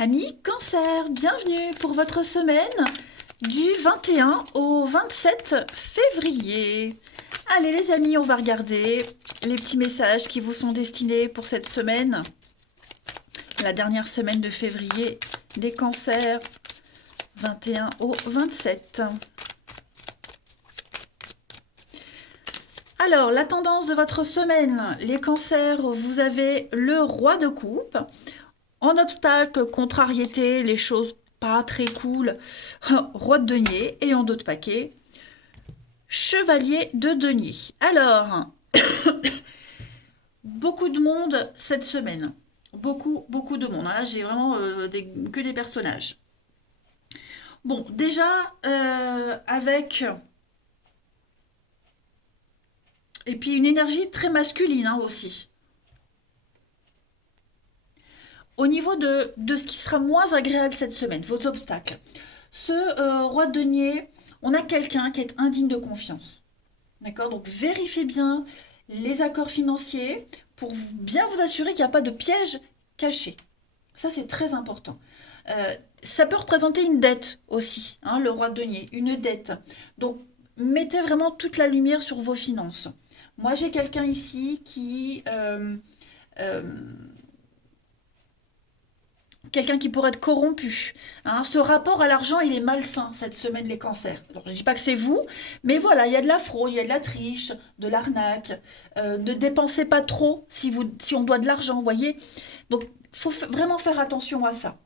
Amis Cancer, bienvenue pour votre semaine du 21 au 27 février. Allez les amis, on va regarder les petits messages qui vous sont destinés pour cette semaine. La dernière semaine de février des cancers, 21 au 27. Alors, la tendance de votre semaine, les cancers, vous avez le roi de coupe. En obstacle, contrariété, les choses pas très cool, roi de denier et en dos de paquet, chevalier de denier. Alors, beaucoup de monde cette semaine. Beaucoup de monde. Là, j'ai vraiment que des personnages. Bon, déjà, avec... Et puis une énergie très masculine aussi. Au niveau de ce qui sera moins agréable cette semaine, vos obstacles. Ce roi de denier, on a quelqu'un qui est indigne de confiance. D'accord. Donc vérifiez bien les accords financiers pour bien vous assurer qu'il n'y a pas de piège caché. Ça, c'est très important. Ça peut représenter une dette aussi, hein, le roi de denier, une dette. Donc, mettez vraiment toute la lumière sur vos finances. Moi, j'ai quelqu'un ici euh, quelqu'un qui pourrait être corrompu. Hein. Ce rapport à l'argent, il est malsain cette semaine, les cancers. Alors, je ne dis pas que c'est vous, mais voilà, il y a de la fraude, il y a de la triche, de l'arnaque. Ne dépensez pas trop si on doit de l'argent, vous voyez. Donc, il faut vraiment faire attention à ça.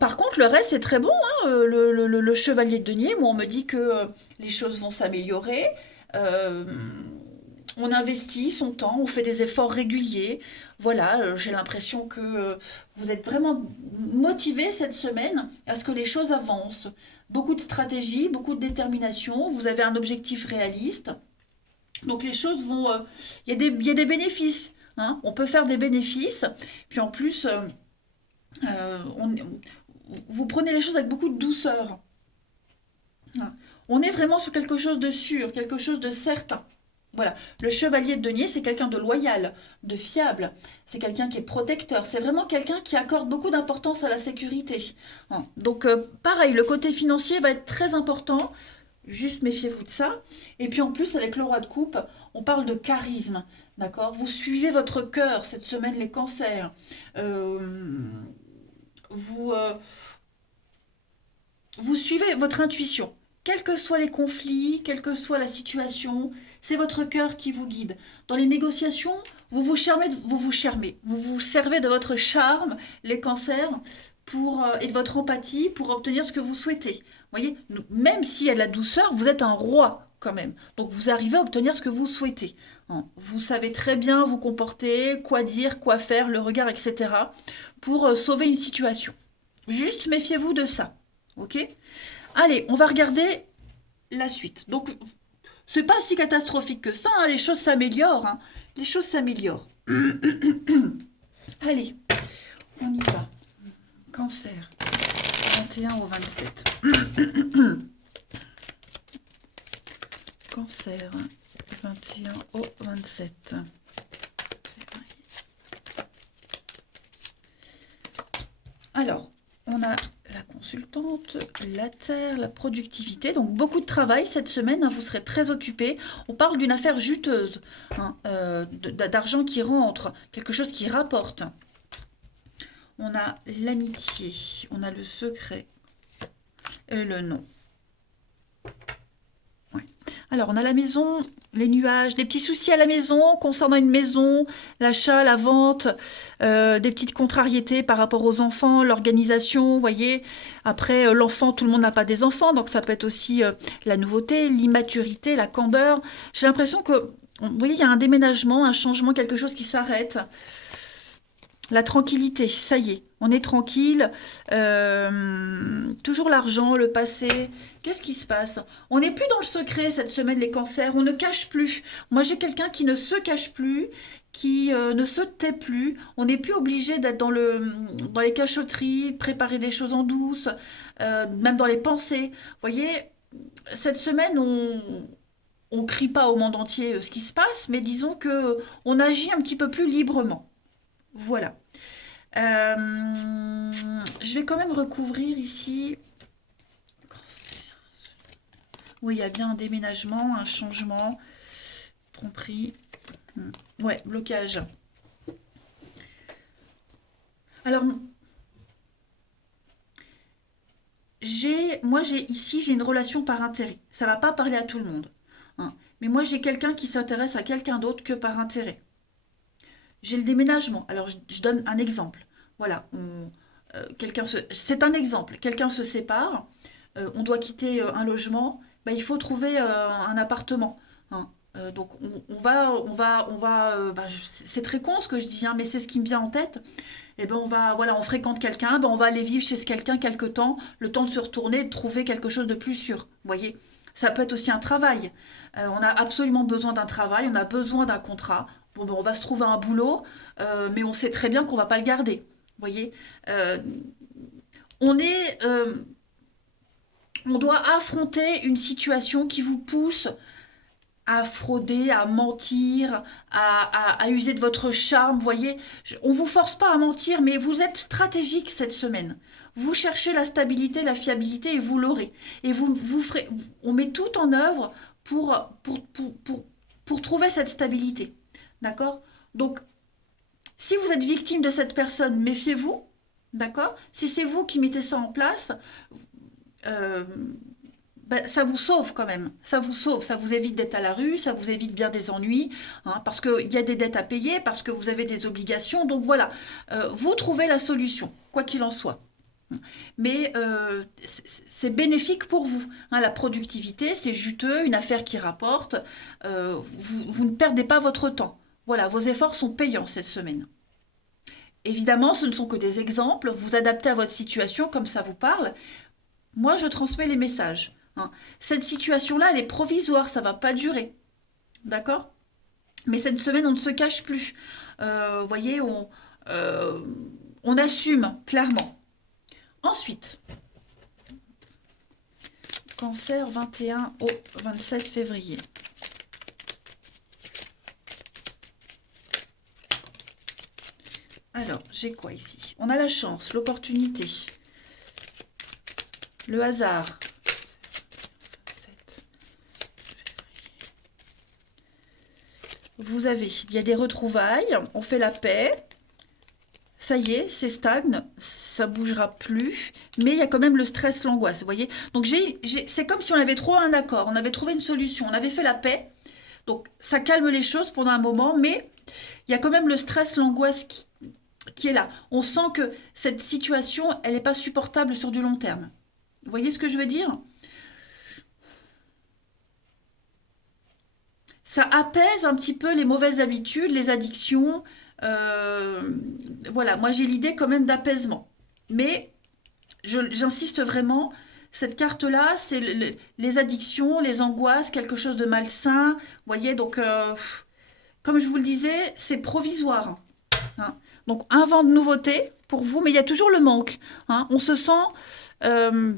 Par contre, le reste, c'est très bon. Hein. Le chevalier de denier, moi, on me dit que les choses vont s'améliorer. Euh, on investit son temps, on fait des efforts réguliers. Voilà, j'ai l'impression que vous êtes vraiment motivé cette semaine à ce que les choses avancent. Beaucoup de stratégie, beaucoup de détermination. Vous avez un objectif réaliste. Donc les choses vont... il y a des bénéfices. Hein. On peut faire des bénéfices. Puis en plus, on, vous prenez les choses avec beaucoup de douceur. Hein. On est vraiment sur quelque chose de sûr, quelque chose de certain. Voilà, le chevalier de denier, c'est quelqu'un de loyal, de fiable, c'est quelqu'un qui est protecteur, c'est vraiment quelqu'un qui accorde beaucoup d'importance à la sécurité. Hein. Donc pareil, le côté financier va être très important, juste méfiez-vous de ça. Et puis en plus, avec le roi de coupe, on parle de charisme, d'accord. Vous suivez votre cœur cette semaine, les cancers. Vous, vous suivez votre intuition. Quels que soient les conflits, quelle que soit la situation, c'est votre cœur qui vous guide. Dans les négociations, vous vous servez de votre charme, les cancers, et de votre empathie pour obtenir ce que vous souhaitez. Vous voyez, même s'il y a de la douceur, vous êtes un roi quand même. Donc vous arrivez à obtenir ce que vous souhaitez. Hein. Vous savez très bien vous comporter, quoi dire, quoi faire, le regard, etc. pour sauver une situation. Juste méfiez-vous de ça. Ok. Allez, on va regarder la suite. Donc, c'est pas si catastrophique que ça, hein, les choses s'améliorent. Hein. Les choses s'améliorent. Allez, on y va. Cancer, 21 au 27. Cancer, 21 au 27. Alors, on a la consultante, la terre, la productivité. Donc beaucoup de travail cette semaine, hein, vous serez très occupé. On parle d'une affaire juteuse, hein, d'argent qui rentre, quelque chose qui rapporte. On a l'amitié, on a le secret et le nom. Ouais. Alors on a la maison, les nuages, des petits soucis à la maison concernant une maison, l'achat, la vente, des petites contrariétés par rapport aux enfants, l'organisation, vous voyez. Après, l'enfant, tout le monde n'a pas des enfants, donc ça peut être aussi la nouveauté, l'immaturité, la candeur. J'ai l'impression que, vous voyez, il y a un déménagement, un changement, quelque chose qui s'arrête. La tranquillité, ça y est, on est tranquille. Toujours l'argent, le passé. Qu'est-ce qui se passe? On n'est plus dans le secret cette semaine, les cancers. On ne cache plus. Moi, j'ai quelqu'un qui ne se cache plus, qui ne se tait plus. On n'est plus obligé d'être dans les cachotteries, de préparer des choses en douce, même dans les pensées. Vous voyez, cette semaine, on crie pas au monde entier ce qui se passe, mais disons que on agit un petit peu plus librement. Voilà. Euh, je vais quand même recouvrir ici. Oui, il y a bien un déménagement, un changement. Tromperie. Ouais, blocage. Alors, ici, j'ai une relation par intérêt. Ça va pas parler à tout le monde, hein. Mais moi, j'ai quelqu'un qui s'intéresse à quelqu'un d'autre que par intérêt. J'ai le déménagement. Alors, je donne un exemple. Voilà, c'est un exemple. Quelqu'un se sépare, on doit quitter un logement, bah, il faut trouver un appartement, hein. Donc, bah, c'est très con ce que je dis, hein, mais c'est ce qui me vient en tête. Et ben voilà, on fréquente quelqu'un, ben on va aller vivre chez ce quelqu'un quelque temps, le temps de se retourner, et de trouver quelque chose de plus sûr. Vous voyez, ça peut être aussi un travail. On a absolument besoin d'un travail, on a besoin d'un contrat. Bon, ben, on va se trouver un boulot, mais on sait très bien qu'on va pas le garder. Vous voyez, Euh, on est, on doit affronter une situation qui vous pousse à frauder, à mentir, à user de votre charme. Vous voyez, on vous force pas à mentir, mais vous êtes stratégique cette semaine. Vous cherchez la stabilité, la fiabilité et vous l'aurez. Et on met tout en œuvre pour trouver cette stabilité. D'accord? Donc, si vous êtes victime de cette personne, méfiez-vous. D'accord? Si c'est vous qui mettez ça en place, euh, ben, ça vous sauve quand même. Ça vous sauve, ça vous évite d'être à la rue, ça vous évite bien des ennuis, hein, parce qu'il y a des dettes à payer, parce que vous avez des obligations. Donc voilà, vous trouvez la solution, quoi qu'il en soit. Mais c'est bénéfique pour vous, hein. La productivité, c'est juteux, une affaire qui rapporte. Vous ne perdez pas votre temps. Voilà, vos efforts sont payants cette semaine. Évidemment, ce ne sont que des exemples. Vous adaptez à votre situation comme ça vous parle. Moi, je transmets les messages, hein. Cette situation-là, elle est provisoire, ça va pas durer. D'accord? Mais cette semaine, on ne se cache plus. Vous voyez, euh, on assume clairement. Ensuite, cancer 21 au 27 février. Alors, j'ai quoi ici? On a la chance, l'opportunité, le hasard. Il y a des retrouvailles, on fait la paix, ça y est, c'est stagne, ça bougera plus, mais il y a quand même le stress, l'angoisse, vous voyez. Donc c'est comme si on avait trouvé un accord, on avait trouvé une solution, on avait fait la paix, donc ça calme les choses pendant un moment, mais il y a quand même le stress, l'angoisse qui est là. On sent que cette situation, elle n'est pas supportable sur du long terme. Vous voyez ce que je veux dire? Ça apaise un petit peu les mauvaises habitudes, les addictions. euh, voilà, moi j'ai l'idée quand même d'apaisement. Mais j'insiste vraiment, cette carte-là, c'est les addictions, les angoisses, quelque chose de malsain. Vous voyez, donc, comme je vous le disais, c'est provisoire, hein. Donc, un vent de nouveauté pour vous, mais il y a toujours le manque, hein. On se sent... euh,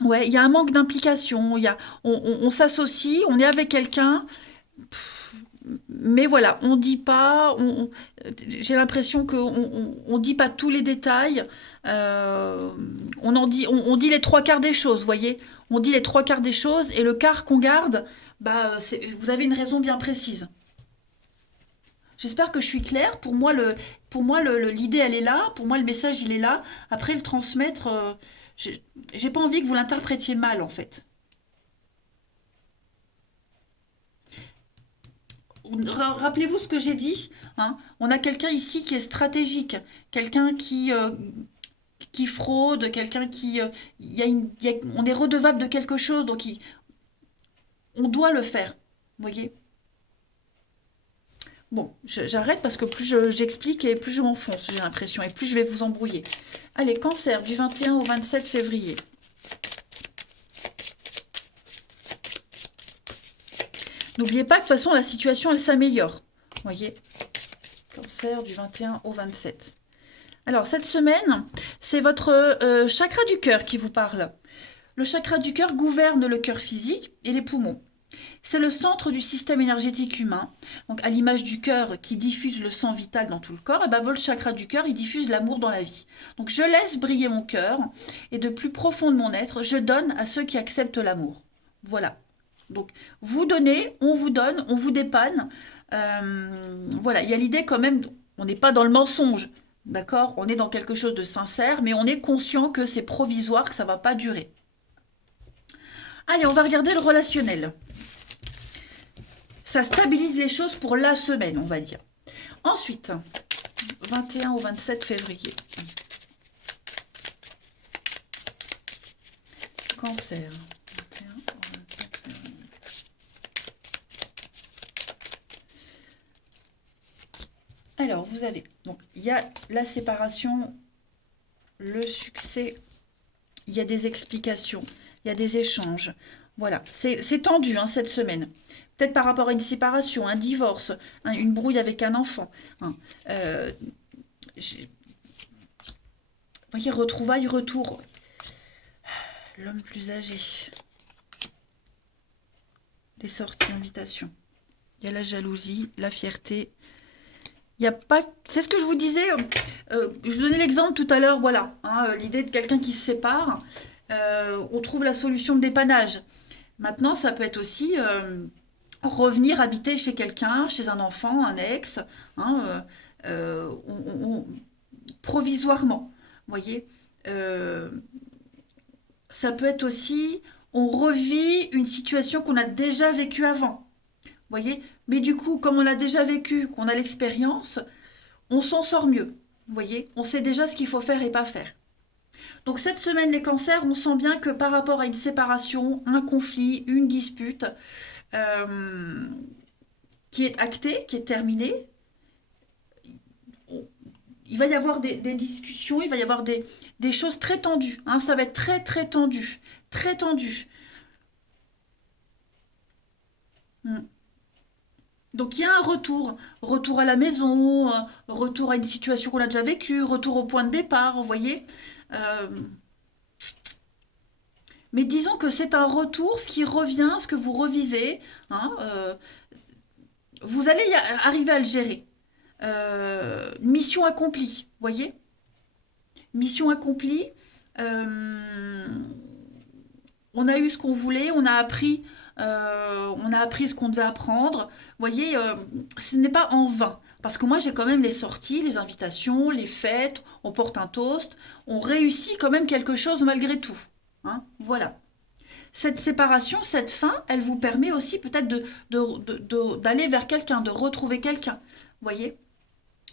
ouais, il y a un manque d'implication, on s'associe, on est avec quelqu'un, mais voilà, on dit pas, j'ai l'impression qu'on on dit pas tous les détails, euh, on dit les trois quarts des choses, vous voyez, on dit les trois quarts des choses, et le quart qu'on garde, bah, vous avez une raison bien précise. J'espère que je suis claire. Pour moi, l'idée, elle est là. Pour moi, le message, il est là. Après, le transmettre, j'ai pas envie que vous l'interprétiez mal, en fait. Rappelez-vous ce que j'ai dit, hein. On a quelqu'un ici qui est stratégique, quelqu'un qui fraude, quelqu'un qui... on est redevable de quelque chose, donc on doit le faire. Vous voyez? Bon, j'arrête parce que plus j'explique et plus je m'enfonce, j'ai l'impression, et plus je vais vous embrouiller. Allez, cancer du 21 au 27 février. N'oubliez pas que de toute façon, la situation, elle s'améliore. Vous voyez? Cancer du 21 au 27. Alors, cette semaine, c'est votre chakra du cœur qui vous parle. Le chakra du cœur gouverne le cœur physique et les poumons. C'est le centre du système énergétique humain. Donc, à l'image du cœur qui diffuse le sang vital dans tout le corps, et ben, votre chakra du cœur, il diffuse l'amour dans la vie. Donc, je laisse briller mon cœur et de plus profond de mon être, je donne à ceux qui acceptent l'amour. Voilà. Donc, vous donnez, on vous donne, on vous dépanne. Voilà, il y a l'idée quand même, on n'est pas dans le mensonge, d'accord? On est dans quelque chose de sincère, mais on est conscient que c'est provisoire, que ça ne va pas durer. Allez, on va regarder le relationnel. Ça stabilise les choses pour la semaine, on va dire. Ensuite, 21 au 27 février. Cancer. 21 au 27 février. Alors, vous avez, donc, il y a la séparation, le succès, il y a des explications, il y a des échanges. Voilà, c'est tendu hein, cette semaine. Peut-être par rapport à une séparation, un divorce, une brouille avec un enfant. Hein. Vous voyez, retrouvailles, retour. L'homme plus âgé. Les sorties, invitations. Il y a la jalousie, la fierté. Il y a pas. C'est ce que je vous disais. Je vous donnais l'exemple tout à l'heure. Voilà, hein, l'idée de quelqu'un qui se sépare. On trouve la solution de dépannage. Maintenant, ça peut être aussi revenir habiter chez quelqu'un, chez un enfant, un ex, hein, provisoirement. Vous voyez, ça peut être aussi, on revit une situation qu'on a déjà vécue avant. Vous voyez, mais du coup, comme on l'a déjà vécu, qu'on a l'expérience, on s'en sort mieux. Vous voyez, on sait déjà ce qu'il faut faire et pas faire. Donc cette semaine, les cancers, on sent bien que par rapport à une séparation, un conflit, une dispute qui est actée, qui est terminée, il va y avoir des discussions, il va y avoir des choses très tendues. Hein, ça va être très très tendu, très tendu. Hmm. Donc il y a un retour à la maison, retour à une situation qu'on a déjà vécue, retour au point de départ, vous voyez. Euh, Mais disons que c'est un retour, ce qui revient, ce que vous revivez, hein, vous allez arriver à le gérer. Mission accomplie, voyez? Mission accomplie. euh, on a eu ce qu'on voulait, on a appris ce qu'on devait apprendre. Voyez, ce n'est pas en vain. Parce que moi, j'ai quand même les sorties, les invitations, les fêtes, on porte un toast, on réussit quand même quelque chose malgré tout. Hein, voilà. Cette séparation, cette fin, elle vous permet aussi peut-être d'aller vers quelqu'un, de retrouver quelqu'un. Vous voyez?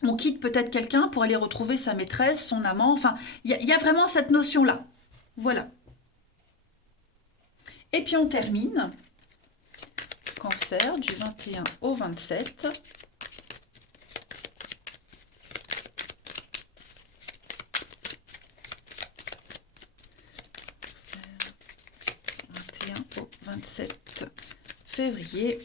On quitte peut-être quelqu'un pour aller retrouver sa maîtresse, son amant. Enfin, il y a vraiment cette notion-là. Voilà. Et puis on termine. Cancer du 21 au 27. 21 au 27 février.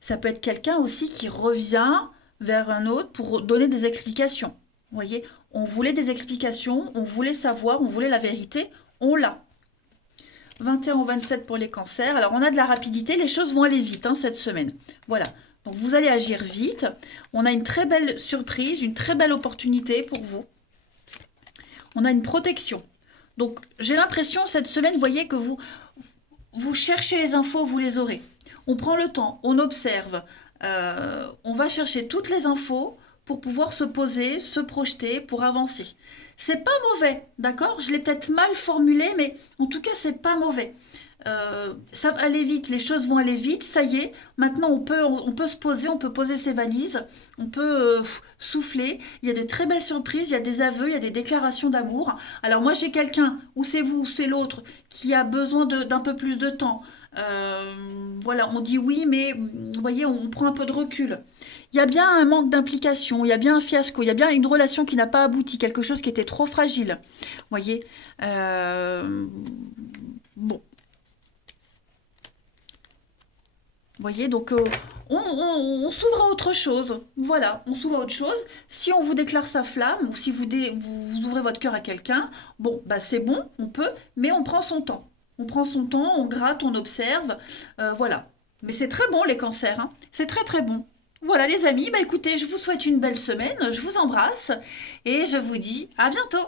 Ça peut être quelqu'un aussi qui revient vers un autre pour donner des explications. Vous voyez, on voulait des explications, on voulait savoir, on voulait la vérité, on l'a. 21 au 27 pour les cancers. Alors, on a de la rapidité, les choses vont aller vite hein, cette semaine. Voilà, donc vous allez agir vite. On a une très belle surprise, une très belle opportunité pour vous. On a une protection. Donc, j'ai l'impression, cette semaine, vous voyez que vous cherchez les infos, vous les aurez. On prend le temps, on observe, on va chercher toutes les infos pour pouvoir se poser, se projeter, pour avancer. C'est pas mauvais, d'accord? Je l'ai peut-être mal formulé, mais en tout cas, c'est pas mauvais. Ça va aller vite, les choses vont aller vite, ça y est. Maintenant, on peut se poser, on peut poser ses valises, on peut souffler. Il y a de très belles surprises, il y a des aveux, il y a des déclarations d'amour. Alors moi, j'ai quelqu'un, ou c'est vous, ou c'est l'autre, qui a besoin d'un peu plus de temps. Voilà, on dit oui, mais vous voyez, on prend un peu de recul. Il y a bien un manque d'implication, il y a bien un fiasco, il y a bien une relation qui n'a pas abouti, quelque chose qui était trop fragile. Vous voyez, bon. Vous voyez, donc on s'ouvre à autre chose. Voilà, on s'ouvre à autre chose. Si on vous déclare sa flamme, ou si vous ouvrez votre cœur à quelqu'un, bon, bah c'est bon, on peut, mais on prend son temps. On prend son temps, on gratte, on observe, voilà. Mais c'est très bon les cancers, hein. C'est très très bon. Voilà les amis, bah écoutez, je vous souhaite une belle semaine, je vous embrasse et je vous dis à bientôt.